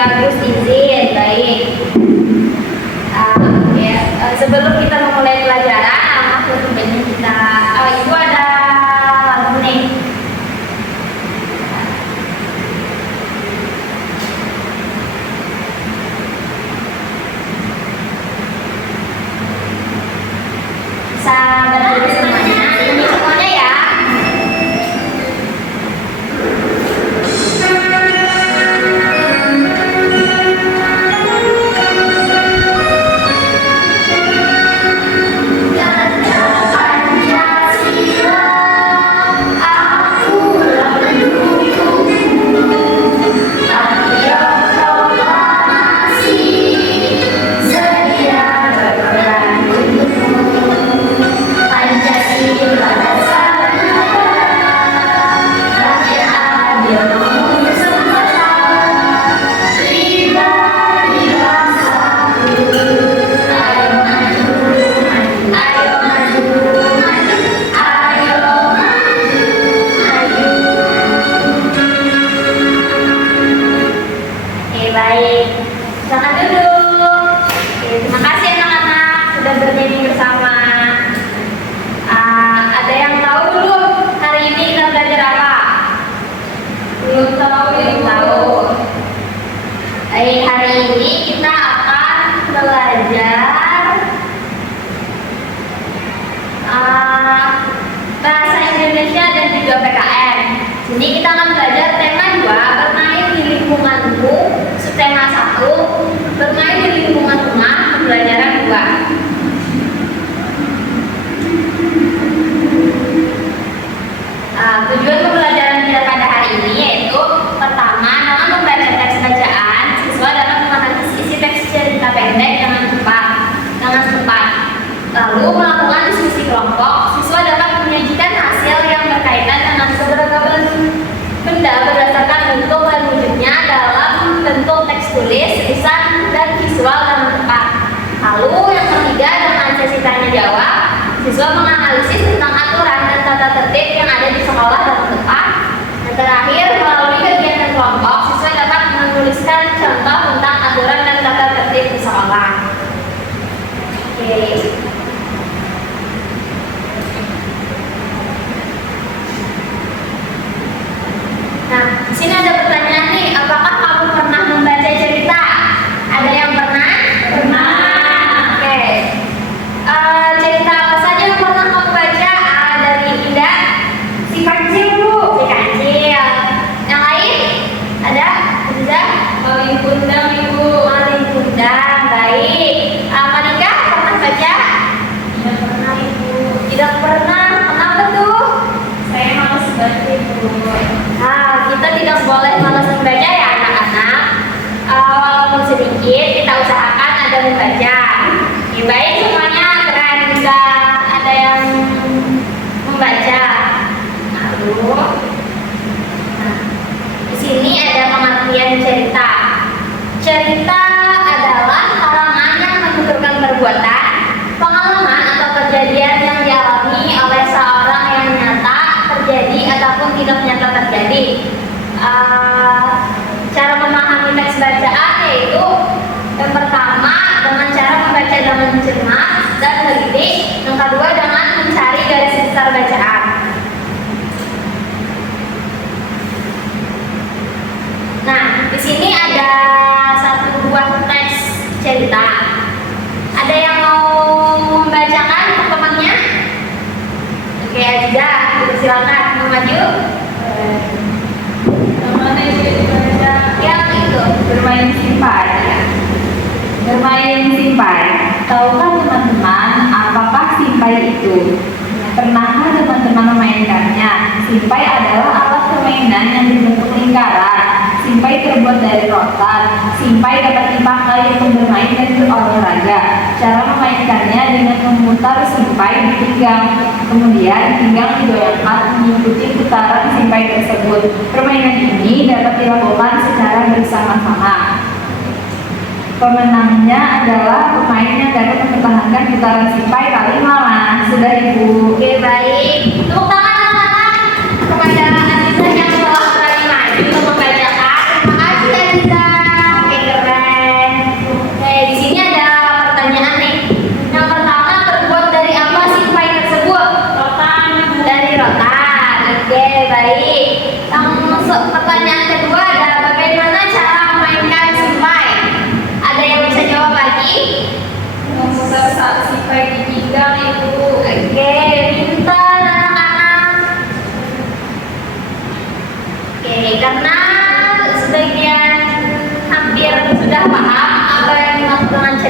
bagus, izin. Baik. Sebelum kita memulai pelajaran, langsung kita. Ibu ada lagu nih. Bisa bantu semuanya, ini semuanya ya. Hari ini kita akan belajar bahasa Indonesia dan juga PKN. Sini kita akan belajar tema 2, bermain di lingkunganku, subtema 1, bermain di lingkungan rumah, pembelajaran 2. Tujuan pembelajaran kita pada hari ini yaitu pertama, dengan membaca teks bacaan, siswa dapat menganalisis isi teks cerita pendek dengan tepat. Lalu melakukan diskusi kelompok, siswa dapat menyajikan hasil yang berkaitan dengan keberagaman benda berdasarkan bentuk dan wujudnya dalam bentuk teks tulis, lisan, dan visual dengan tepat. Lalu yang ketiga, dengan sesi tanya jawab, siswa menganalisis tentang aturan dan tata tertib yang ada di sekolah dengan tepat. Dan terakhir, melalui kegiatan kelompok, siswa dapat menuliskan contoh tentang aturan dan tata tertib di sekolah. Oke. Nah, di sini ada pertanyaan nih, apakah kamu pernah membaca cerita? Ada yang pernah? Pernah. Oke. Cerita apa saja yang pernah kamu baca? Dari Indah? Si kancil Bu. Si kancil. Yang lain? Ada? Ada? Maling Kundang Ibu. Maling Kundang. Baik. Monika pernah baca? Tidak pernah Ibu. Tidak pernah. Kenapa tuh? Saya malas baca Ibu. Nah, kita tidak boleh malas membaca ya anak-anak. Walaupun sedikit, kita usahakan ada membaca. Oke, baik semuanya, keren juga ada yang membaca. Lalu, di sini ada pengertian cerita. Cerita adalah karangan yang menuturkan perbuatan, pengalaman atau kejadian yang dialami oleh seorang yang nyata terjadi ataupun tidak nyata terjadi. Cara memahami teks bacaan yaitu yang pertama dengan cara membaca dengan cermat dan teliti, yang kedua dengan mencari garis besar bacaan. Nah, di sini ada satu buah teks cerita. Ada yang mau membacakan temannya? Oke, Aziza, silakan maju. Mana yang dibaca? Yang itu Bermain simpai. Bermain simpai. Tahukah teman-teman apakah simpai itu? Pernahkah teman-teman memainkannya? Simpai adalah alat permainan yang berbentuk lingkaran. Simpai terbuat dari rotan. Simpai dapat dipakai untuk bermain dan berolahraga. Cara memainkannya dengan memutar simpai di pinggang. Kemudian pinggang digoyangkan mengikuti putaran simpai tersebut. Permainan ini dapat dilakukan secara bersama-sama. Pemenangnya adalah pemain yang dapat mempertahankan putaran simpai kali malam. Sudah Ibu. Oke, baik. Tepuk tangan anak-anak kepada Aziza yang telah berani maju untuk membacakan. Terima kasih Aziza. Oke,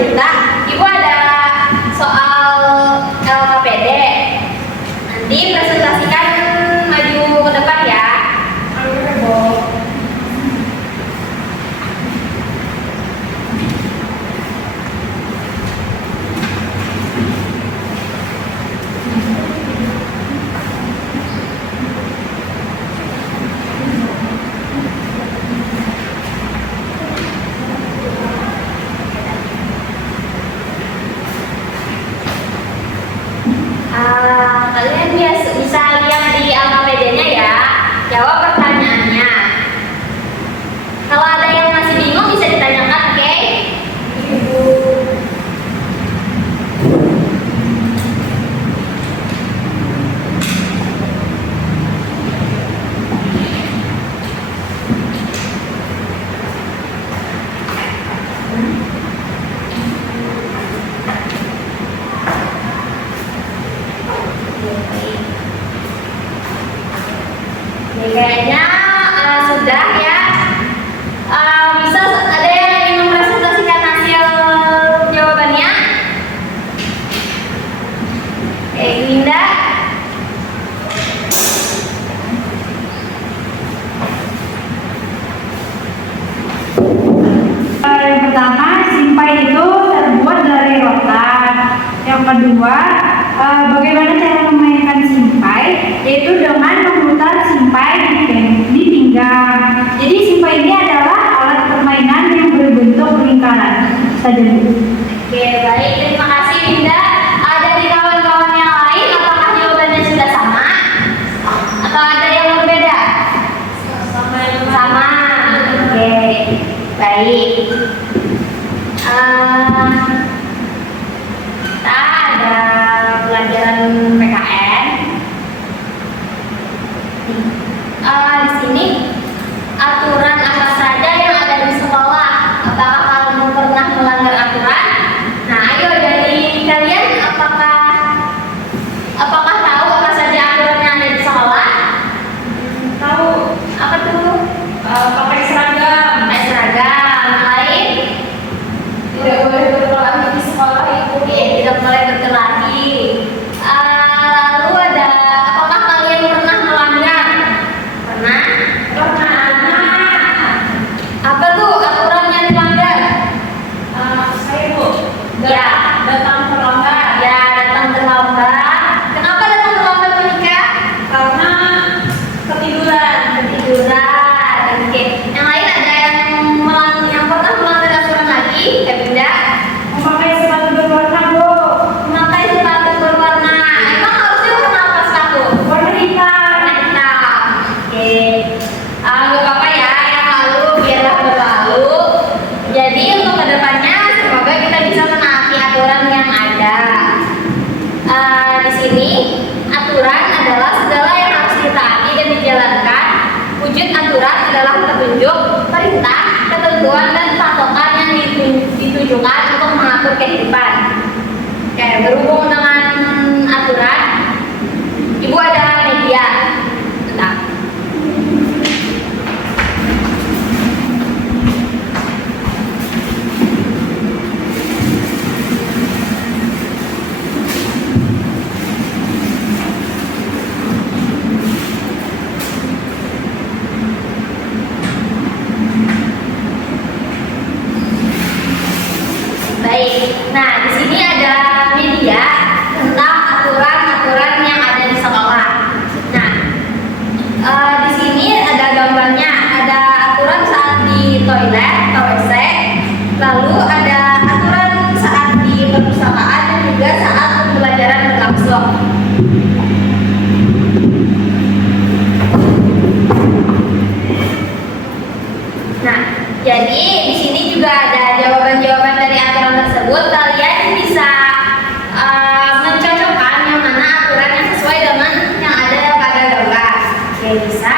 cerita, Ibu ada soal LKPD. Nanti presentasikan maju ke depan ya. Kalian bisa lihat di LKPD-nya ya. Jawab pertanyaannya. Kalau ada yang masih bingung bisa ditanyakan, oke? Ibu. Kayaknya sudah ya. Bisa ada yang ingin mempresentasikan hasil jawabannya? Linda. Yang pertama, simpai itu terbuat dari rotan. Yang kedua, bagaimana cara memainkan simpai? Yaitu dengan memutar simpai di pinggang. Jadi simpai ini adalah alat permainan yang berbentuk lingkaran. Saja Bu. Oke, baik. Terima kasih Linda. Dari kawan-kawan yang lain, apakah jawabannya sudah sama? Atau ada yang berbeda? Sama. Oke, baik. Kita ada pelajaran PKN. Di sini aturan apa saja yang ada di sekolah? Apakah kamu pernah melanggar aturan? Nah, ayo dari kalian apakah tahu apa saja aturan yang ada di sekolah? Tahu. Apa tuh? Pakai seragam. Pakai seragam. Yang lain? Tidak boleh berkelahi di sekolah itu. Oke, tidak boleh berkelahi. Lalu ada, apakah kalian pernah melanggar? Pernah? Apa tuh aturan yang dilanggar? Saya Bu. Ya, datang terlambat. Ya, datang terlambat. Kenapa datang terlambat Monika? Karena ketiduran. Oke. Yang lain ada yang pernah melanggar aturan lagi? Bunda? Memakai sepatu berwarna Bu. Memakai sepatu berwarna. Emang harusnya warna apa sepatu? Warna hitam. Warna hitam. Oke. Nggak apa-apa ya, yang lalu biarlah berlalu. Jadi untuk kedepannya semoga kita bisa menaati aturan yang ada. Di sini aturan adalah segala yang harus ditaati dan dijalankan. Wujud aturan adalah petunjuk, perintah, ketentuan dan patokan yang ditujukan untuk mengatur kehidupan. Oke, berhubung dengan aturan, Ibu ada media. Bentar. Baik. Nah, di sini ada media tentang aturan-aturan yang ada di sekolah. Nah, di sini ada gambarnya. Ada aturan saat di toilet atau WC, lalu ada aturan saat di perpustakaan dan juga saat pembelajaran berlangsung. Nah, jadi di sini juga ada jawaban-jawaban dari aturan tersebut. Kalian bisa mencocokkan yang mana aturan yang sesuai dengan yang ada pada gambar. Oke, bisa.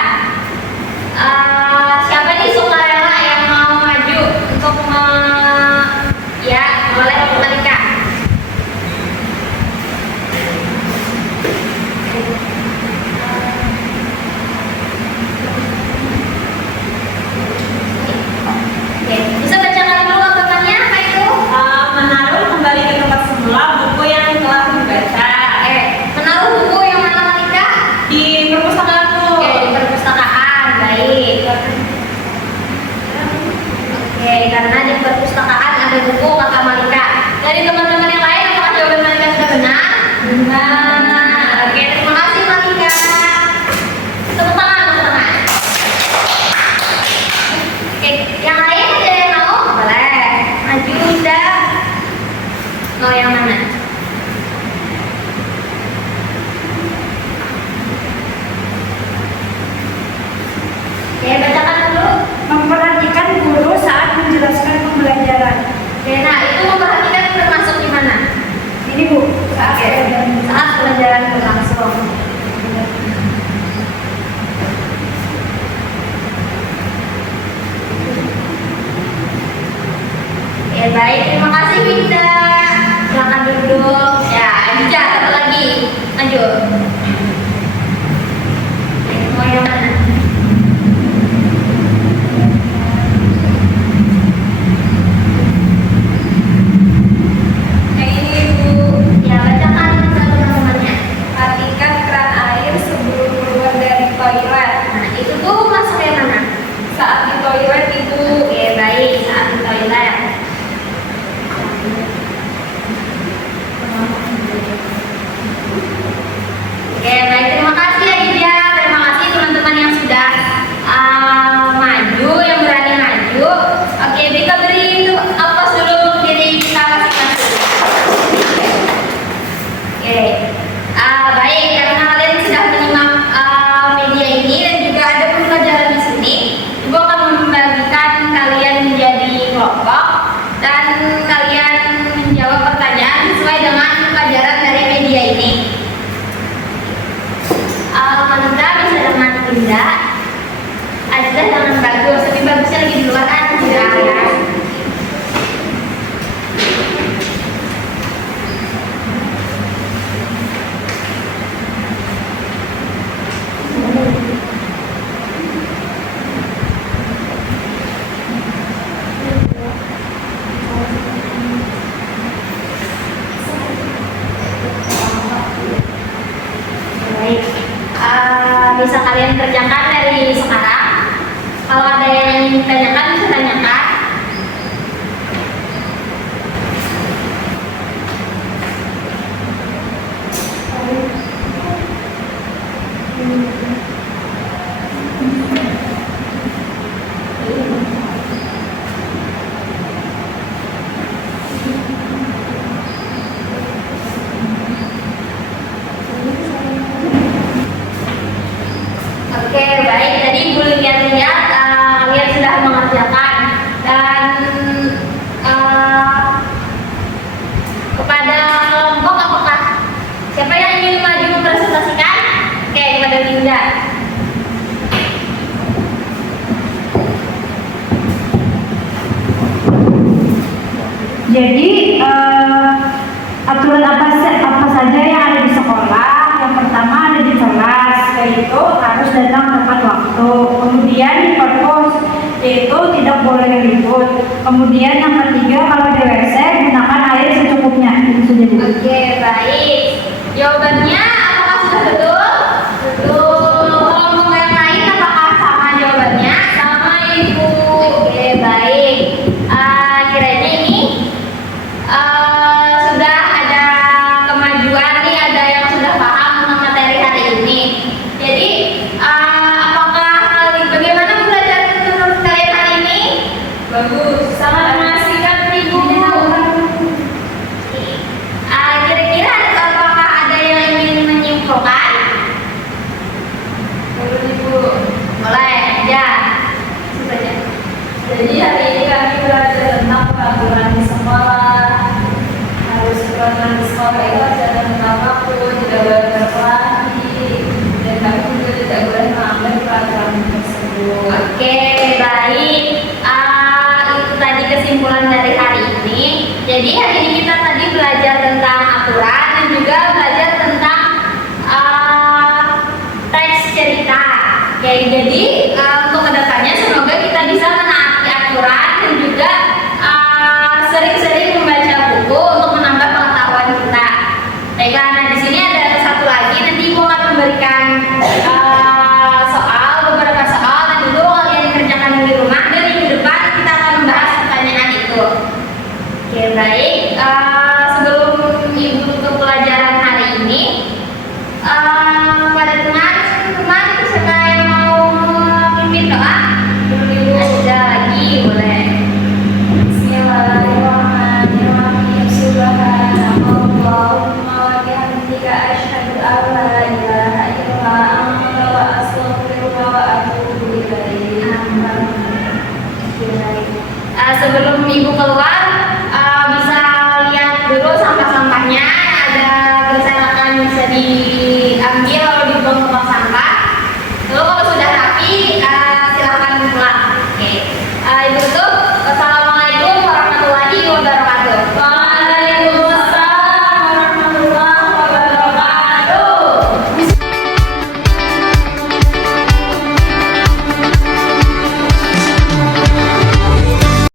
Siapa nih sukarela yang mau maju untuk ya, boleh Malika. Oke, bisa bacakan dulu aturannya apa itu? karena di perpustakaan ada buku kata Malika. Dari teman-teman yang lain, apakah jawaban Malika sudah benar? Benar. Oke, terima kasih Malika. Tepuk tangan, tepuk tangan. Oke, yang lain ada yang mau? Boleh. Maju udah. Mau yang mana? Oke, bacakan dulu. Memperhatikan guru saat menjelaskan pembelajaran. Oke, nah itu memperhatikan termasuk di mana? Ini Bu, saat Oke, pelajaran. saat pelajaran berlangsung. Oke, baik, terima kasih Winda. Silakan duduk. Ya, Adija, satu lagi. Lanjut. Oke, mau yang mana? Yang ini Bu, Ya, bacakan satu teman-temannya. perhatikan keran air sebelum keluar dari toilet. Nah, itu tuh masuk yang mana? Saat di toilet Ibu. Oke, baik, saat di toilet. Oke, baik, terima kasih Adija. Terima kasih teman-teman yang sudah maju, yang berani maju. Oke, kita beri itu aplaus dulu untuk diri kita masing-masing. Oke, baik, karena kalian sudah menyimak media ini dan juga ada pembelajaran di sini, Ibu akan membagikan kalian menjadi kelompok dan kalian menjawab pertanyaan sesuai dengan pelajaran dari media ini. Malika bisa dengan Dinda. Aziza dengan Bagus, tapi Bagusnya lagi di luar kan? Ya. Baik, bisa kalian kerjakan dari sekarang. Kalau ada yang ingin ditanyakan, bisa tanyakan. Oke, baik. Tadi Ibu lihat-lihat kalian sudah mengerjakan dan kepada kelompok apakah siapa yang ingin maju mempresentasikan? Oke, kepada Linda. Jadi aturan apa saja yang ada di sekolah? Yang pertama ada di kelas, yaitu harus datang tepat waktu. Kemudian di perpus, yaitu tidak boleh ribut. Kemudian yang ketiga, kalau di WC gunakan air secukupnya. Itu saja Bu. Oke, baik. Jawabannya apakah sudah betul? Betul. Kelompok yang lain apakah sama jawabannya? Sama Ibu. Oke, baik. Kiranya ini sudah ada kemajuan nih, ada yang sudah paham tentang materi hari ini. Jadi apakah bagaimana belajar menurut kalian hari ini? Bagus, sangat mengasihkan Ibu. Kira-kira apakah ada yang ingin menyimpulkan? Bagus Ibu. Boleh aja. Coba aja. Jadi hari ini kami belajar tentang peraturan di sekolah. Harus peraturan di sekolah itu ada tentang waktu, tidak boleh berkelahi, dan kami juga tidak boleh melanggar peraturan tersebut. Oke, baik. Itu tadi kesimpulan dari hari ini. Jadi hari ini kita tadi belajar tentang aturan dan juga belajar tentang teks cerita. Oke, jadi untuk kedepannya semoga kita bisa menaati aturan dan juga sering-sering membaca buku untuk menambah pengetahuan kita. Baiklah, nah di sini ada satu lagi. Nanti Ibu akan memberikan beberapa soal, dan dulu kalian kerjakan di rumah. Dan minggu depan kita akan membahas pertanyaan Sebelum ibu keluar,